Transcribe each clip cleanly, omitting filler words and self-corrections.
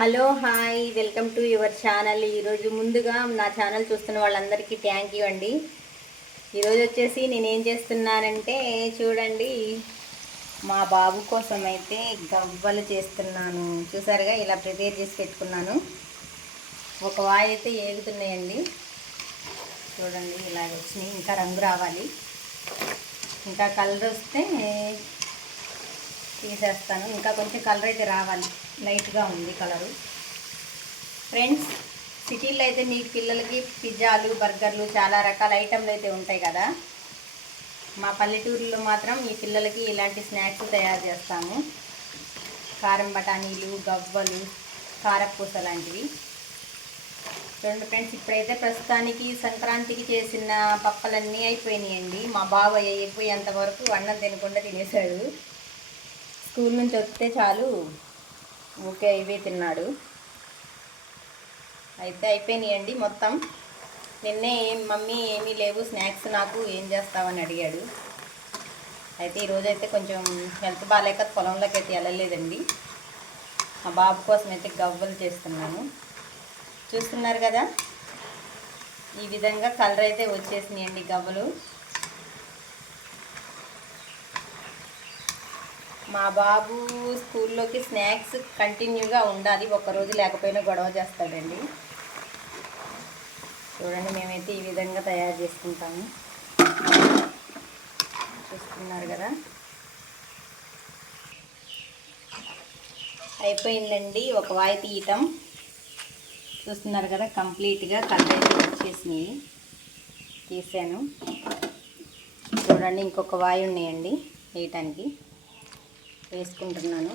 Hello hi welcome to your channel. ఈరోజు ముందుగా నా ఛానల్ చూస్తున్న వాళ్ళందరికీ థ్యాంక్ యూ అండి. ఈరోజు వచ్చేసి నేనేం చేస్తున్నానంటే చూడండి, మా బాబు కోసం అయితే గవ్వలు చేస్తున్నాను. చూసారుగా, ఇలా ప్రిపేర్ చేసి పెట్టుకున్నాను. ఒక వాయి అయితే ఏగుతున్నాయండి. చూడండి, ఇలా వచ్చినాయి. ఇంకా రంగు రావాలి, ఇంకా కలర్ వస్తే తీసేస్తాను. ఇంకా కొంచెం కలర్ అయితే రావాలి, లైట్గా ఉంది కలరు. ఫ్రెండ్స్, సిటీల్లో అయితే మీ పిల్లలకి పిజ్జాలు, బర్గర్లు, చాలా రకాల ఐటెంలు అయితే ఉంటాయి కదా. మా పల్లెటూరులో మాత్రం ఈ పిల్లలకి ఇలాంటి స్నాక్స్ తయారు చేస్తాము. కారం బఠానీలు, గవ్వలు, కారపూస లాంటివి. చూడండి ఫ్రెండ్స్, ఇప్పుడైతే ప్రస్తుతానికి సంక్రాంతికి చేసిన పప్పలన్నీ అయిపోయినాయండి. మా బాబాయ్ అయిపోయేంత వరకు అన్నం తినకుండా తినేశాడు. స్కూల్ నుంచి వస్తే చాలు ఓకే ఇవే తిన్నాడు. అయితే అయిపోయినాయండి మొత్తం. నిన్నే మమ్మీ ఏమీ లేవు స్నాక్స్, నాకు ఏం చేస్తావని అడిగాడు. అయితే ఈరోజైతే కొంచెం హెల్త్ బాగాలేక పొలంలోకి అయితే వెళ్ళలేదండి. మా బాబు కోసం అయితే గవ్వలు చేస్తున్నాను. చూస్తున్నారు కదా, ఈ విధంగా కలర్ అయితే వచ్చేసినాయండి గవ్వలు. మా బాబు స్కూల్లోకి స్నాక్స్ కంటిన్యూగా ఉండాలి, ఒక్కరోజు లేకపోయినా గొడవ చేస్తాడండి. చూడండి, మేమైతే ఈ విధంగా తయారు చేసుకుంటాము. చూస్తున్నారు కదా, అయిపోయిందండి ఒక వాయి తీయటం. చూస్తున్నారు కదా, కంప్లీట్గా కలర్ అయితే వచ్చేసినాయి, తీసాను. చూడండి, ఇంకొక వాయి ఉన్నాయండి వేయటానికి, వేసుకుంటున్నాను.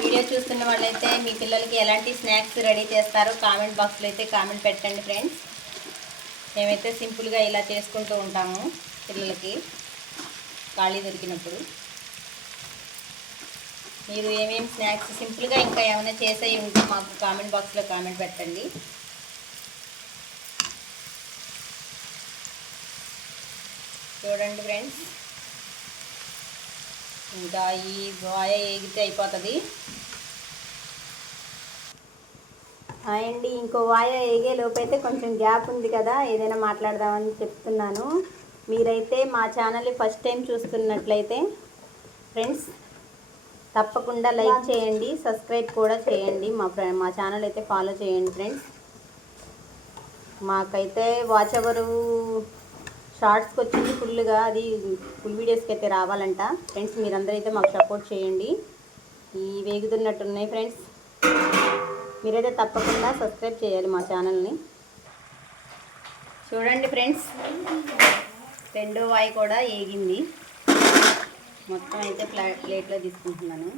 వీడియో చూస్తున్న వాళ్ళైతే మీ పిల్లలకి ఎలాంటి స్నాక్స్ రెడీ చేస్తారో కామెంట్ బాక్స్లో అయితే కామెంట్ పెట్టండి ఫ్రెండ్స్. మేమైతే సింపుల్గా ఇలా చేసుకుంటూ ఉంటాము పిల్లలకి ఖాళీ దొరికినప్పుడు. మీరు ఏమేమి స్నాక్స్ సింపుల్గా ఇంకా ఏమైనా చేసేవి ఉంటే మాకు కామెంట్ బాక్స్లో కామెంట్ పెట్టండి. చూడండి ఫ్రెండ్స్, ఇంకా ఈ వాయ ఏగితే అయిపోతుంది. అండి, ఇంకో వాయ ఏగే లోపైతే కొంచెం గ్యాప్ ఉంది కదా, ఏదైనా మాట్లాడదామని చెప్తున్నాను. మీరైతే మా ఛానల్ని ఫస్ట్ టైం చూస్తున్నట్లయితే ఫ్రెండ్స్ తప్పకుండా లైక్ చేయండి, సబ్స్క్రైబ్ కూడా చేయండి. మా ఛానల్ అయితే ఫాలో చేయండి ఫ్రెండ్స్. మాకైతే వాచ్ అవరు షార్ట్స్కి వచ్చింది ఫుల్గా, అది ఫుల్ వీడియోస్కి అయితే రావాలంట ఫ్రెండ్స్. మీరందరూ అయితే మాకు సపోర్ట్ చేయండి. ఈ వేగుతున్నట్టున్నాయి ఫ్రెండ్స్, మీరైతే తప్పకుండా సబ్స్క్రైబ్ చేయాలి మా ఛానల్ని. చూడండి ఫ్రెండ్స్, రెండో వాయి కూడా ఏగింది. మొత్తం అయితే ప్లేట్లో తీసుకుంటున్నాను.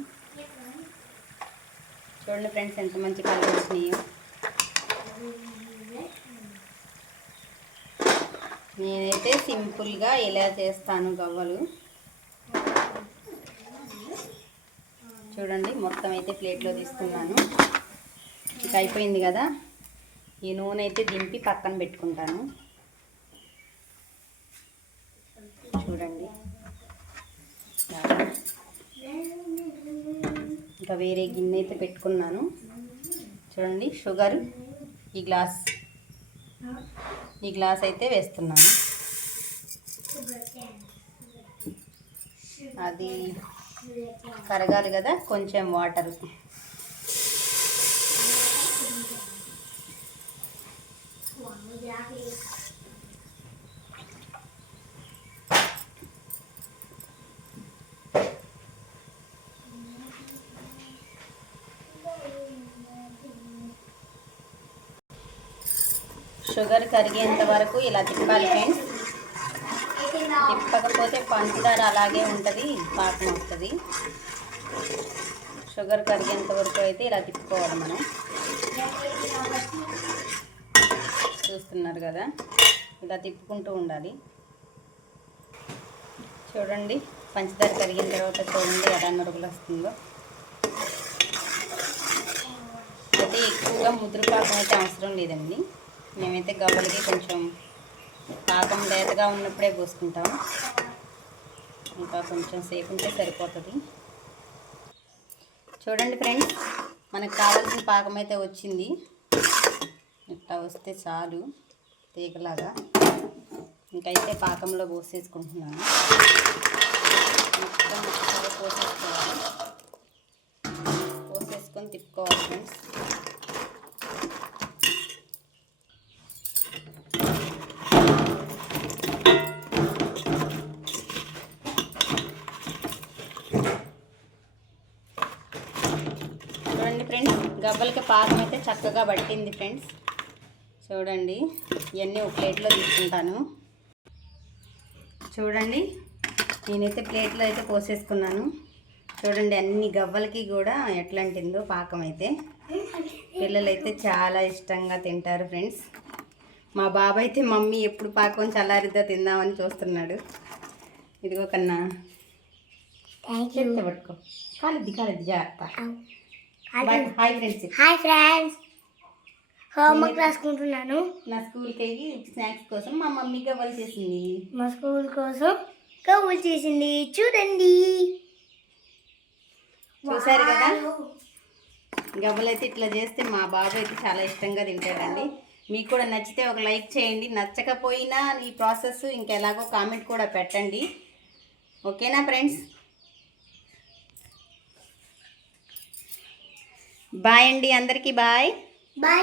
చూడండి ఫ్రెండ్స్, ఎంత మంచి కలర్ వచ్చినాయో. నేనైతే సింపుల్గా ఇలా చేస్తాను గవ్వలు. చూడండి, మొత్తం అయితే ప్లేట్లో తీసుకున్నాను. ఇక అయిపోయింది కదా, ఈ నూనె అయితే దింపి పక్కన పెట్టుకుంటాను. చూడండి, ఇంకా వేరే గిన్నె అయితే పెట్టుకున్నాను. చూడండి, షుగర్ ఈ గ్లాస్ అయితే వేస్తున్నాను. అది కరగాలి కదా, కొంచెం వాటర్. షుగర్ కరిగేంత వరకు ఇలా తిప్పాలి ఫ్రెండ్స్. తిప్పకపోతే పంచదార అలాగే ఉంటుంది, పాకం వస్తుంది. షుగర్ కరిగేంత వరకు అయితే ఇలా తిప్పుకోవాలి మనం. చూస్తున్నారు కదా, ఇలా తిప్పుకుంటూ ఉండాలి. చూడండి, పంచదార కరిగిన తర్వాత చూడండి ఎలా నురుగులు వస్తుందో. అయితే ఎక్కువగా ముద్ర పాకం అయితే అవసరం లేదండి. మేమైతే గవ్వలకి కొంచెం పాకం లేతగా ఉన్నప్పుడే పోసుకుంటాం. ఇంకా కొంచెం సేపు ఉంటే సరిపోతుంది. చూడండి ఫ్రెండ్స్, మనకు కావాల్సిన పాకం అయితే వచ్చింది. ఇట్లా వస్తే చాలు తీగలాగా. ఇంకైతే పాకంలో పోసేసుకుంటున్నాను. మొత్తం పోసేసుకోవాలి. పోసేసుకొని తిప్పుకోవాలి ఫ్రెండ్స్. చూడండి ఫ్రెండ్స్, గవ్వలకి పాకం అయితే చక్కగా పట్టింది ఫ్రెండ్స్. చూడండి, ఇవన్నీ ఒక ప్లేట్లో తీసుకుంటాను. చూడండి, నేనైతే ప్లేట్లో అయితే పోసేసుకున్నాను. చూడండి, అన్ని గవ్వలకి కూడా ఎట్లాంటిందో పాకం అయితే. పిల్లలైతే చాలా ఇష్టంగా తింటారు ఫ్రెండ్స్. మా బాబు అయితే మమ్మీ ఎప్పుడు పాకం చల్లారిద్దా తిందామని చూస్తున్నాడు. ఇదిగో కన్నా పట్టుకో, కాలిద్ది జాగ్రత్త. Hi friends. Hi friends, homework రాసుకుంటున్నాను. నా స్కూల్కి వెళ్ళి స్నాక్స్ కోసం మా మమ్మీ గవ్వలు చేసింది. మా స్కూల్ కోసం గవ్వలు చేసింది. చూడండి, చూసారు కదా, గవ్వలు అయితే ఇట్లా చేస్తే మా బాబు అయితే చాలా ఇష్టంగా తింటాడండి. మీకు కూడా నచ్చితే ఒక లైక్ చేయండి. నచ్చకపోయినా ఈ ప్రాసెస్ ఇంకెలాగో కామెంట్ కూడా పెట్టండి. ఓకేనా ఫ్రెండ్స్? బాయ్ అండి, అందరికీ బాయ్. బాయ్.